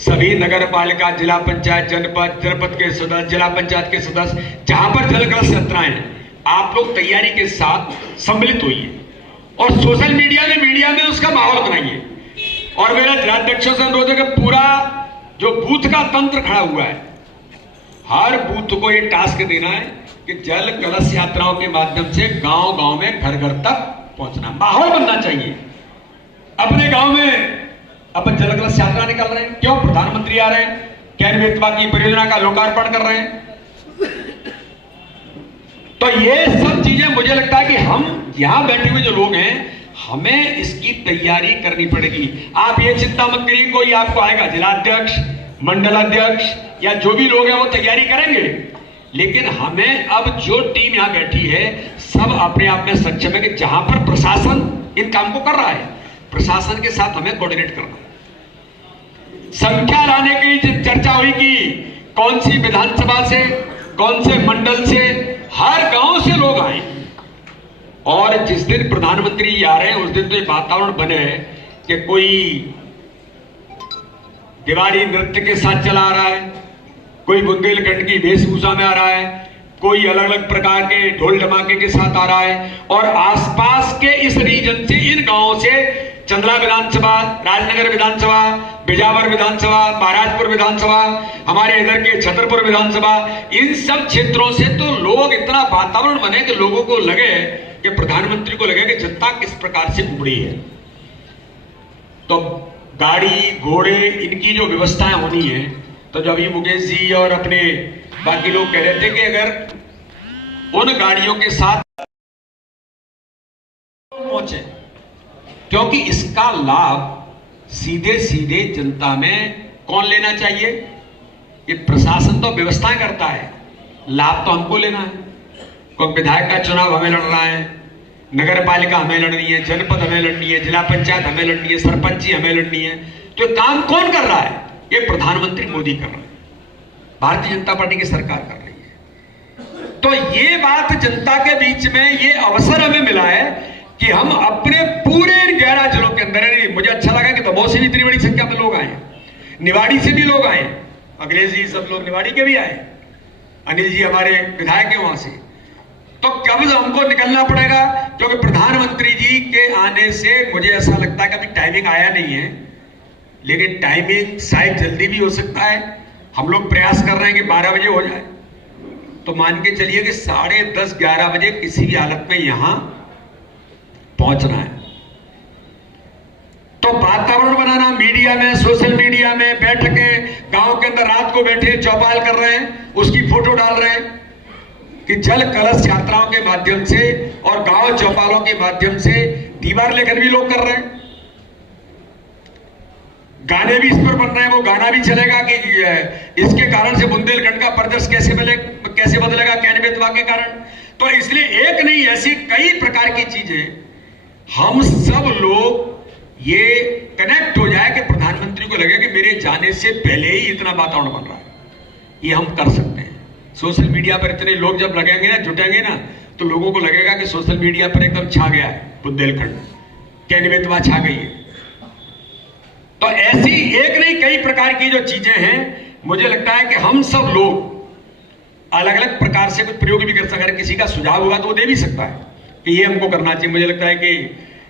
सभी नगर पालिका, जिला पंचायत, जनपद के सदस्य, जिला पंचायत के सदस्य, जहां पर जल कलश यात्राएं हैं, आप लोग तैयारी के साथ सम्मिलित होइए और सोशल मीडिया में उसका माहौल बनाइए। और मेरा जिलाध्यक्षों से अनुरोध है कि पूरा जो बूथ का तंत्र खड़ा हुआ है, हर बूथ को ये टास्क देना है कि जल कलश यात्राओं के माध्यम से गांव गांव में, घर घर तक पहुंचना, माहौल बनना चाहिए। अपने गांव में अपन जल कलश यात्रा निकल रहे हैं, क्यों? प्रधानमंत्री आ रहे हैं, कैन बेतवा की परियोजना का लोकार्पण कर रहे हैं। तो ये सब चीजें मुझे लगता है कि हम यहां बैठे हुए जो लोग हैं, हमें इसकी तैयारी करनी पड़ेगी। आप ये चिंता मत करिए, कोई आपको आएगा, जिलाध्यक्ष, मंडल अध्यक्ष या जो भी लोग हैं वो तैयारी करेंगे, लेकिन हमें अब जो टीम यहां बैठी है सब अपने आप में सक्षम है कि जहां पर प्रशासन इन काम को कर रहा है, प्रशासन के साथ हमें कोऑर्डिनेट करना है। संख्या लाने की चर्चा हुई कि कौन सी विधानसभा से, कौन से मंडल से, हर गांव से लोग आए। और जिस दिन प्रधानमंत्री आ रहे हैं उस दिन तो ये वातावरण बने कि कोई दिवाली नृत्य के साथ चला आ रहा है, कोई बुंदेलखंड की वेशभूषा में आ रहा है, कोई अलग अलग प्रकार के ढोल धमाके के साथ आ रहा है। और आसपास के इस रीजन से, इन गांवों से, चंदला विधानसभा, राजनगर विधानसभा, बिजावर विधानसभा, महाराजपुर विधानसभा, हमारे इधर के छतरपुर विधानसभा, इन सब क्षेत्रों से तो लोग, इतना वातावरण बने कि लोगों को लगे कि प्रधानमंत्री को लगे कि जनता किस प्रकार से उमड़ी है। तो गाड़ी घोड़े इनकी जो व्यवस्थाएं होनी है, तो जब ये मुकेश जी और अपने बाकी लोग कह रहे थे कि अगर उन गाड़ियों के साथ पहुंचे, क्योंकि इसका लाभ सीधे सीधे जनता में कौन लेना चाहिए? ये प्रशासन तो व्यवस्थाएं करता है, लाभ तो हमको लेना है। कोई विधायक का चुनाव हमें लड़ना है, नगर पालिका हमें लड़नी है, जनपद हमें लड़नी है, जिला पंचायत हमें लड़नी है, सरपंची हमें लड़नी है। तो काम कौन कर रहा है? ये प्रधानमंत्री मोदी कर रहे हैं, भारतीय जनता पार्टी की सरकार कर रही है। तो ये बात जनता के बीच में, ये अवसर हमें मिला है कि हम अपने पूरे 11 जिलों के अंदर, मुझे अच्छा लगा कि दमोह से भी इतनी बड़ी संख्या में लोग आए, निवाड़ी से भी लोग आए, अखिलेश जी सब लोग निवाड़ी के भी आए, अनिल जी हमारे विधायक है वहां से। तो कब हमको निकलना पड़ेगा, क्योंकि प्रधानमंत्री जी के आने से मुझे ऐसा लगता है कि अभी टाइमिंग आया नहीं है, लेकिन टाइमिंग शायद जल्दी भी हो सकता है। हम लोग प्रयास कर रहे हैं कि 12 बजे हो जाए, तो मान के चलिए कि 10:30 11 बजे किसी भी हालत में यहां पहुंचना है। तो वातावरण बनाना, मीडिया में, सोशल मीडिया में बैठकें, गांव के अंदर रात को बैठे चौपाल कर रहे हैं, उसकी फोटो डाल रहे हैं कि जल कलश यात्राओं के माध्यम से और गांव चौपालों के माध्यम से दीवार लेखन भी लोग कर रहे हैं, गाने भी इस पर बन रहे हैं। वो गाना भी चलेगा कि इसके कारण से बुंदेलखंड का परिदृश्य कैसे बदलेगा, कैन बेतवा के कारण। तो इसलिए एक नहीं, ऐसी कई प्रकार की चीजें हम सब लोग ये कनेक्ट हो जाए कि प्रधानमंत्री को लगे कि मेरे जाने से पहले ही इतना वातावरण बन रहा है, ये हम कर सकते हैं। सोशल मीडिया पर इतने लोग जब लगेंगे ना, जुटेंगे ना, तो लोगों को लगेगा कि सोशल मीडिया पर एकदम छा गया है बुंदेलखंड, कैन बेतवा छा गई है। तो ऐसी एक नहीं कई प्रकार की जो चीजें हैं, मुझे लगता है कि हम सब लोग अलग अलग प्रकार से कुछ प्रयोग भी कर सकते हैं। किसी का सुझाव होगा तो वो दे भी सकता है कि ये हमको करना चाहिए। मुझे लगता है कि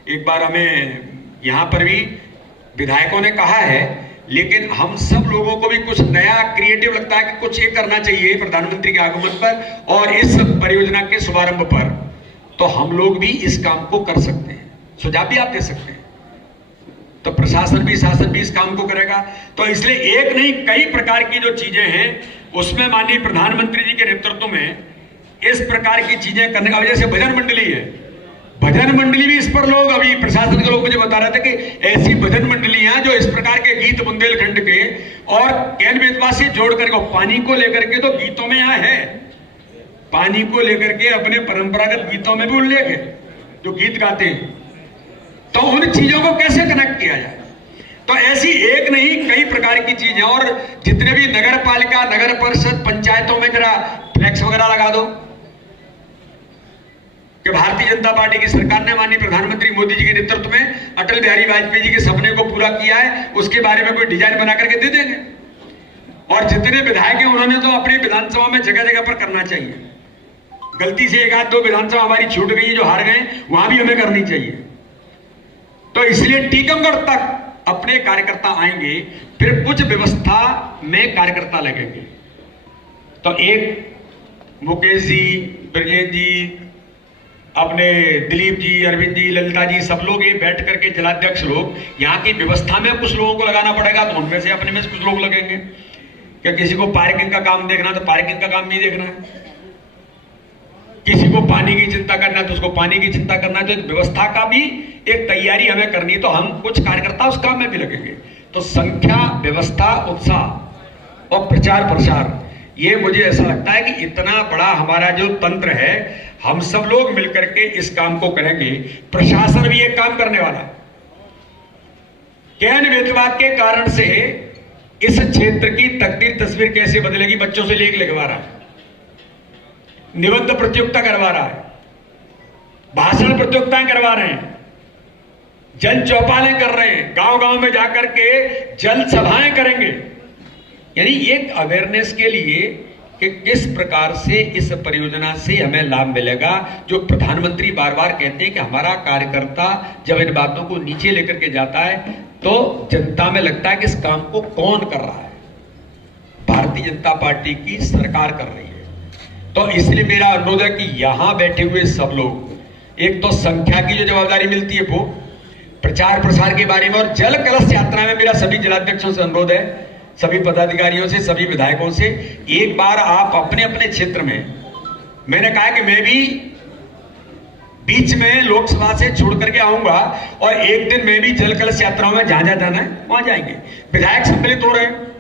एक बार हमें यहां पर भी विधायकों ने कहा है, लेकिन हम सब लोगों को भी कुछ नया क्रिएटिव लगता है कि कुछ ये करना चाहिए प्रधानमंत्री के आगमन पर और इस परियोजना के शुभारंभ पर। तो हम लोग भी इस काम को कर सकते हैं, सुझाव भी आप दे सकते हैं। तो प्रशासन भी, शासन भी इस काम को करेगा। तो इसलिए एक नहीं कई प्रकार की जो चीजें हैं, उसमें माननीय प्रधानमंत्री जी के नेतृत्व में इस प्रकार की चीजें करने का, जैसे भजन मंडली है, भजन मंडली भी इस पर लोग, अभी प्रशासन के लोग मुझे बता रहे थे कि ऐसी भजन मंडलियां जो इस प्रकार के गीत बुंदेलखंड के और कैन बेतवा से जोड़ करके, पानी को लेकर के तो गीतों में यहाँ है, पानी को लेकर के अपने परंपरागत गीतों में भी उल्लेख है जो गीत गाते हैं। तो उन चीजों को कैसे कनेक्ट किया जाए? तो ऐसी एक नहीं कई प्रकार की चीजें। और जितने भी नगर पालिका, नगर परिषद, पंचायतों में जरा फ्लैक्स वगैरह लगा दो, कि भारतीय जनता पार्टी की सरकार ने माननीय प्रधानमंत्री मोदी जी के नेतृत्व में अटल बिहारी वाजपेयी जी के सपने को पूरा किया है, उसके बारे में कोई डिजाइन बना करके दे देंगे। और जितने विधायक हैं उन्होंने तो अपनी विधानसभा में जगह जगह पर करना चाहिए। गलती से 1-2 विधानसभा हमारी छूट गई है, जो हार गए, वहां भी हमें करनी चाहिए। तो इसलिए टीकमगढ़ तक अपने कार्यकर्ता आएंगे, फिर कुछ व्यवस्था में कार्यकर्ता लगेंगे। तो एक मुकेश जी, ब्रजेश जी, अपने दिलीप जी, अरविंद जी, ललिता जी, सब लोग ये बैठ करके जिलाध्यक्ष लोग यहाँ की व्यवस्था में कुछ लोगों को लगाना पड़ेगा, तो उनमें से अपने में से कुछ लोग लगेंगे। क्या किसी को पार्किंग का काम देखना तो पार्किंग का काम नहीं देखना है, किसी को पानी की चिंता करना है तो उसको पानी की चिंता करना है। तो एक व्यवस्था का भी एक तैयारी हमें करनी है, तो हम कुछ कार्यकर्ता उस काम में भी लगेंगे। तो संख्या, व्यवस्था, उत्साह और प्रचार प्रसार, ये मुझे ऐसा लगता है कि इतना बड़ा हमारा जो तंत्र है, हम सब लोग मिलकर के इस काम को करेंगे। प्रशासन भी एक काम करने वाला है। केन बेतवाद के कारण से इस क्षेत्र की तकदीर तस्वीर कैसे बदलेगी, बच्चों से लेख लिखवा रहा है, निबंध प्रतियोगिता करवा रहा है, भाषण प्रतियोगिताएं करवा रहे हैं, जन चौपालें कर रहे हैं, गांव गांव में जाकर के जल सभाएं करेंगे। यानी एक अवेयरनेस के लिए कि किस प्रकार से इस परियोजना से हमें लाभ मिलेगा। जो प्रधानमंत्री बार बार कहते हैं कि हमारा कार्यकर्ता जब इन बातों को नीचे लेकर के जाता है तो जनता में लगता है कि इस काम को कौन कर रहा है, भारतीय जनता पार्टी की सरकार कर रही है। तो इसलिए मेरा अनुरोध है कि यहां बैठे हुए सब लोग, एक तो संख्या की जो जवाबदारी मिलती है वो, प्रचार प्रसार के बारे में, और जल कलश यात्रा में मेरा सभी जिलाध्यक्षों से अनुरोध है, सभी पदाधिकारियों से, सभी विधायकों से, एक बार आप अपने अपने क्षेत्र में, मैंने कहा कि मैं भी बीच में लोकसभा से छोड़ करके आऊंगा और एक दिन मैं भी जल कलश यात्राओं में जहां जहां जाना है वहां जाएंगे। विधायक सम्मिलित हो रहे हैं,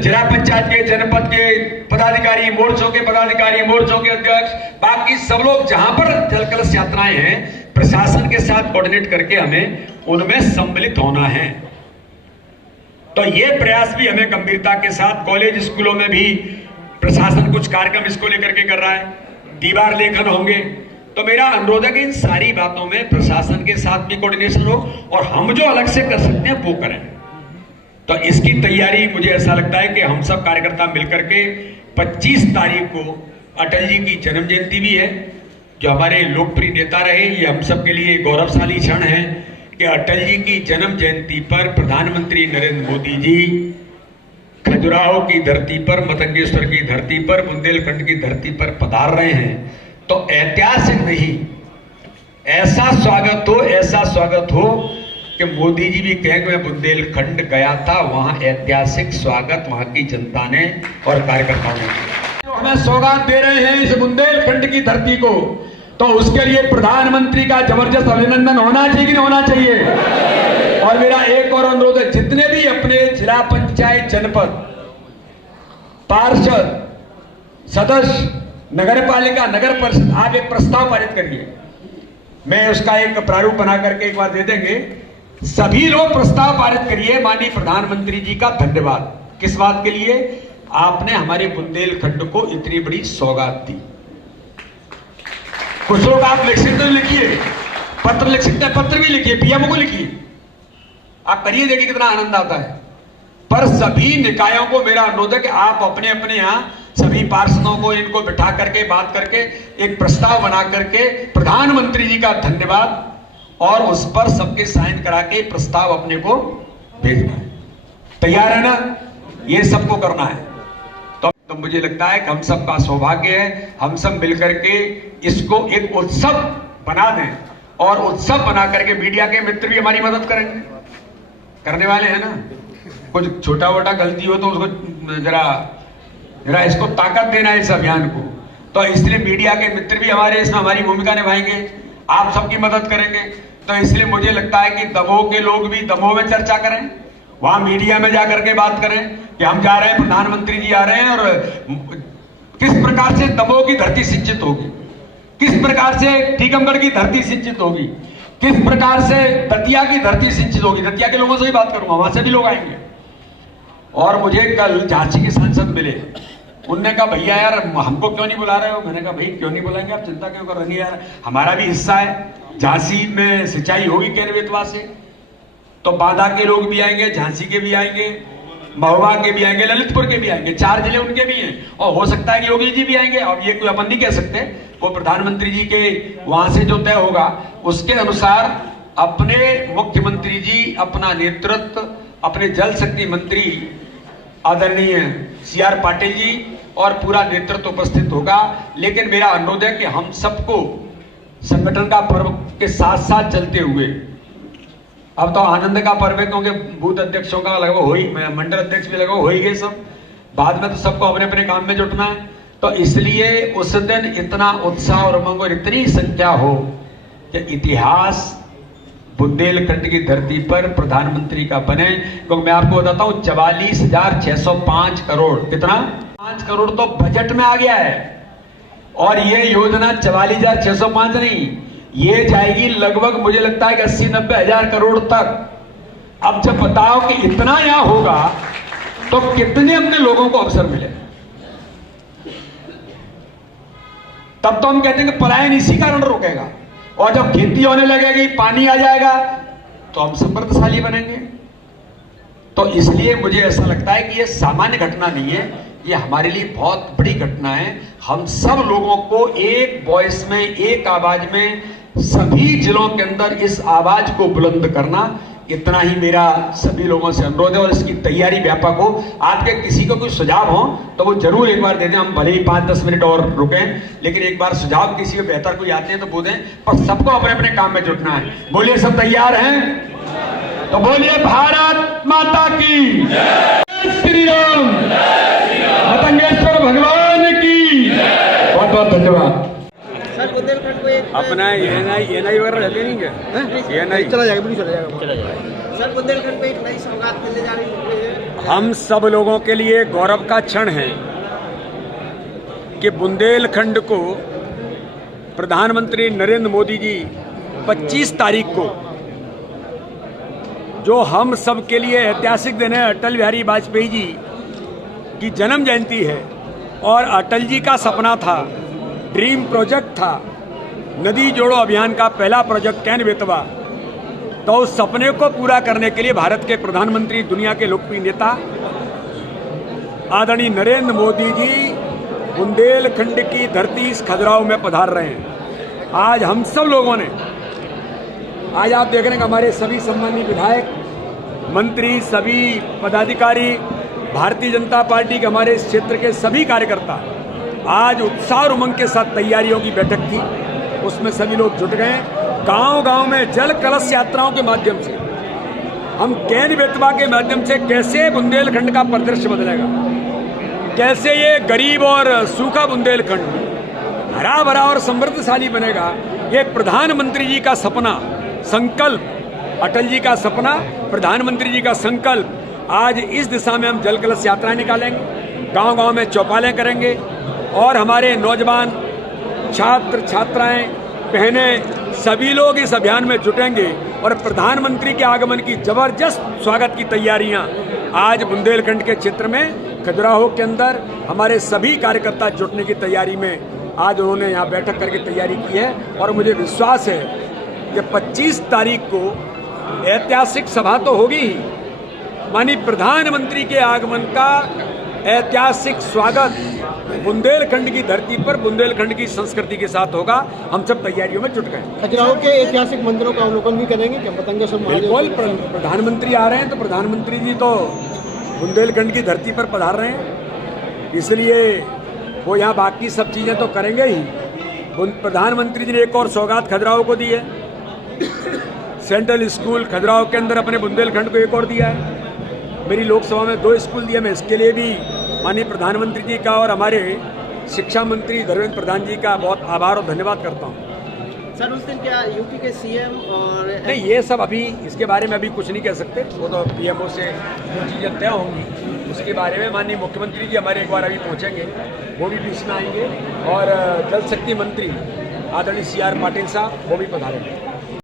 जिला पंचायत के, जनपद के पदाधिकारी, मोर्चों के पदाधिकारी, मोर्चों के अध्यक्ष, बाकी सब लोग जहां पर जल कलश यात्राएं हैं, प्रशासन के साथ कोऑर्डिनेट करके हमें उनमें सम्मिलित होना है। तो ये प्रयास भी हमें गंभीरता के साथ, कॉलेज स्कूलों में भी प्रशासन कुछ कार्यक्रम इसको लेकर के कर रहा है, दीवार लेखन होंगे। तो मेरा अनुरोध है कि इन सारी बातों में प्रशासन के साथ भी कोऑर्डिनेशन हो और हम जो अलग से कर सकते हैं वो करें। तो इसकी तैयारी मुझे ऐसा लगता है कि हम सब कार्यकर्ता मिलकर के 25 तारीख को अटल जी की जन्म जयंती भी है, जो हमारे लोकप्रिय नेता रहे, ये हम सब के लिए गौरवशाली क्षण है कि अटल जी की जन्म जयंती पर प्रधानमंत्री नरेंद्र मोदी जी खजुराहो की धरती पर, मतंगेश्वर की धरती पर, बुंदेलखंड की धरती पर पधार रहे हैं। तो ऐतिहासिक नहीं, ऐसा स्वागत हो, ऐसा स्वागत हो कि मोदी जी भी कहें कि मैं बुंदेलखंड गया था, वहां ऐतिहासिक स्वागत वहां की जनता ने और कार्यकर्ताओं ने किया। जो हमें सौगात दे रहे हैं इस बुंदेलखंड की धरती को, तो उसके लिए प्रधानमंत्री का जबरदस्त अभिनंदन होना चाहिए कि नहीं होना चाहिए। और मेरा एक और अनुरोध है, जितने भी अपने जिला पंचायत, जनपद, पार्षद, सदस्य, नगर पालिका, नगर परिषद, आप एक प्रस्ताव पारित करिए, मैं उसका एक प्रारूप बना करके एक बार दे देंगे। सभी लोग प्रस्ताव पारित करिए, माननीय प्रधानमंत्री जी का धन्यवाद। किस बात के लिए? आपने हमारे बुंदेलखंड को इतनी बड़ी सौगात दी। कुछ लोग आप लिख सकते हो, लिखिए, पत्र लिख सकते हैं, पत्र भी लिखिए, पीएम को लिखिए, आप करिए, देखिए कितना आनंद आता है। पर सभी निकायों को मेरा अनुरोध है कि आप अपने अपने यहाँ सभी पार्षदों को, इनको बिठा करके बात करके एक प्रस्ताव बना करके प्रधानमंत्री जी का धन्यवाद, और उस पर सबके साइन करा के प्रस्ताव अपने को भेजना है। तैयार है ना? ये सबको करना है। तो मुझे लगता है कि हम सबका सौभाग्य है, हम सब मिलकर के इसको एक उत्सव बना दें, और उत्सव बना करके मीडिया के मित्र भी हमारी मदद करेंगे, करने वाले हैं ना। कुछ छोटा मोटा गलती हो तो उसको जरा इसको ताकत देना है इस अभियान को। तो इसलिए मीडिया के मित्र भी हमारे इसमें हमारी भूमिका निभाएंगे, आप सबकी मदद करेंगे। तो इसलिए मुझे लगता है कि दमोह के लोग भी दमोह में चर्चा करें, वहां मीडिया में जाकर के बात करें कि हम जा रहे हैं, प्रधानमंत्री जी आ रहे हैं, और किस प्रकार से दमोह की धरती सिंचित होगी, किस प्रकार से टीकमगढ़ की धरती सिंचित होगी, किस प्रकार से दतिया की धरती सिंचित होगी। दतिया के लोगों से भी बात करूंगा, वहां से भी लोग आएंगे। और मुझे कल झांसी के सांसद मिले, उनने कहा भैया यार हमको क्यों नहीं बुला रहे हो? मैंने कहा भाई क्यों नहीं बुलाएंगे, आप चिंता क्यों कर रहे हैं यार, हमारा भी हिस्सा है। झांसी में सिंचाई होगी केन बेतवा से, तो बांदा के लोग भी आएंगे, झांसी के भी आएंगे, महोबा के भी आएंगे, ललितपुर के भी आएंगे, 4 जिले उनके भी हैं, और हो सकता है कि योगी जी भी आएंगे। अब ये कोई अपन नहीं कह सकते, वो प्रधानमंत्री जी के वहां से जो तय होगा उसके अनुसार अपने मुख्यमंत्री जी अपना नेतृत्व, अपने जल शक्ति मंत्री आदरणीय CR पाटिल जी और पूरा नेतृत्व उपस्थित होगा। लेकिन मेरा अनुरोध है कि हम सबको संगठन का पर्व के साथ साथ चलते हुए, अब तो आनंद का पर्व है क्योंकि बूथ अध्यक्षों का लगभग हो ही, मंडल अध्यक्ष भी लगभग हो ही गए सब, बाद में तो सबको अपने अपने काम में जुटना है, तो इसलिए उस दिन इतना उत्साह और उमंग और इतनी संख्या हो कि इतिहास बुंदेलखंड की धरती पर प्रधानमंत्री का बने। क्योंकि मैं आपको बताता हूं 44,605 करोड़, कितना 5 करोड़ तो बजट में आ गया है, और ये योजना 44,605 नहीं, ये जाएगी लगभग मुझे लगता है कि 80-90 हजार करोड़ तक। अब जब बताओ कि इतना यहां होगा तो कितने अपने लोगों को अवसर मिले, तब तो हम कहते हैं कि पलायन इसी कारण रुकेगा, और जब खेती होने लगेगी, पानी आ जाएगा, तो हम समृद्धशाली बनेंगे। तो इसलिए मुझे ऐसा लगता है कि ये सामान्य घटना नहीं है, ये हमारे लिए बहुत बड़ी घटना है। हम सब लोगों को एक वॉइस में, एक आवाज में, सभी जिलों के अंदर इस आवाज को बुलंद करना, इतना ही मेरा सभी लोगों से अनुरोध है। और इसकी तैयारी व्यापक हो। आपके किसी को कोई सुझाव हो तो वो जरूर एक बार दे दें, हम भले ही 5-10 मिनट और रुकें, लेकिन एक बार सुझाव किसी को बेहतर कोई आते हैं तो वो दें, पर सबको अपने अपने काम में जुटना है। बोलिए, सब तैयार हैं? तो बोलिए भारत माता की जय, श्री राम, मतंगेश्वर भगवान की बहुत बहुत धन्यवाद। अपना एनआई वगैरह रहते नहीं क्या? एनआई चला जाएगा, बिल्कुल चला जाएगा। सर बुंदेलखंड में एक नई सौगात मिलने जा रही है। हम सब लोगों के लिए गौरव का क्षण है कि बुंदेलखंड को प्रधानमंत्री नरेंद्र मोदी जी 25 तारीख को, जो हम सब के लिए ऐतिहासिक दिन है, अटल बिहारी वाजपेयी जी की जन्म जयंती है, और अटल जी का सपना था, ड्रीम प्रोजेक्ट था, नदी जोड़ो अभियान का पहला प्रोजेक्ट कैन बेतवा, तो उस सपने को पूरा करने के लिए भारत के प्रधानमंत्री, दुनिया के लोकप्रिय नेता आदरणीय नरेंद्र मोदी जी बुंदेलखंड की धरती इस खजुराहो में पधार रहे हैं। आज हम सब लोगों ने, आज आप देख रहे हैं कि हमारे सभी सम्मानित विधायक, मंत्री, सभी पदाधिकारी, भारतीय जनता पार्टी के हमारे इस क्षेत्र के सभी कार्यकर्ता आज उत्साह और उमंग के साथ तैयारियों की बैठक थी, उसमें सभी लोग जुट गए। गांव-गांव में जल कलश यात्राओं के माध्यम से, हम कैन बेतवा के माध्यम से कैसे बुंदेलखंड का परिदृश्य बदलेगा, कैसे ये गरीब और सूखा बुंदेलखंड हरा भरा और समृद्धशाली बनेगा, ये प्रधानमंत्री जी का सपना, संकल्प, अटल जी का सपना, प्रधानमंत्री जी का संकल्प, आज इस दिशा में हम जल कलश यात्राएं निकालेंगे, गांव-गांव में चौपालें करेंगे, और हमारे नौजवान, छात्र छात्राएं, बहनें, सभी लोग इस अभियान में जुटेंगे, और प्रधानमंत्री के आगमन की जबरदस्त स्वागत की तैयारियां आज बुंदेलखंड के क्षेत्र में खजुराहो के अंदर हमारे सभी कार्यकर्ता जुटने की तैयारी में आज उन्होंने यहाँ बैठक करके तैयारी की है। और मुझे विश्वास है कि 25 तारीख को ऐतिहासिक सभा तो होगी ही, माननीय प्रधानमंत्री के आगमन का ऐतिहासिक स्वागत बुंदेलखंड की धरती पर, बुंदेलखंड की संस्कृति के साथ होगा। हम सब तैयारियों में जुट गए। खजुराहो के ऐतिहासिक मंदिरों का अवलोकन भी करेंगे क्या? पतंगे सब बिल्कुल, प्रधानमंत्री आ रहे हैं तो प्रधानमंत्री जी तो बुंदेलखंड की धरती पर पधार रहे हैं, इसलिए वो यहाँ बाकी सब चीज़ें तो करेंगे ही। प्रधानमंत्री जी ने एक और सौगात खजुराहो को दी है, सेंट्रल स्कूल खजुराहो के अंदर अपने बुंदेलखंड को एक और दिया है। मेरी लोकसभा में 2 स्कूल दिए, मैं इसके लिए भी माननीय प्रधानमंत्री जी का और हमारे शिक्षा मंत्री धर्मेंद्र प्रधान जी का बहुत आभार और धन्यवाद करता हूँ। सर उस दिन क्या यूपी के सीएम और नहीं, ये सब अभी इसके बारे में अभी कुछ नहीं कह सकते, वो तो पीएमओ से जो चीज़ें तय होंगी उसके बारे में माननीय मुख्यमंत्री जी हमारे एक बार अभी पहुँचेंगे, वो भी बीच में आएंगे, और जल शक्ति मंत्री आदरणीय CR पाटिल साहब वो भी पधारेंगे।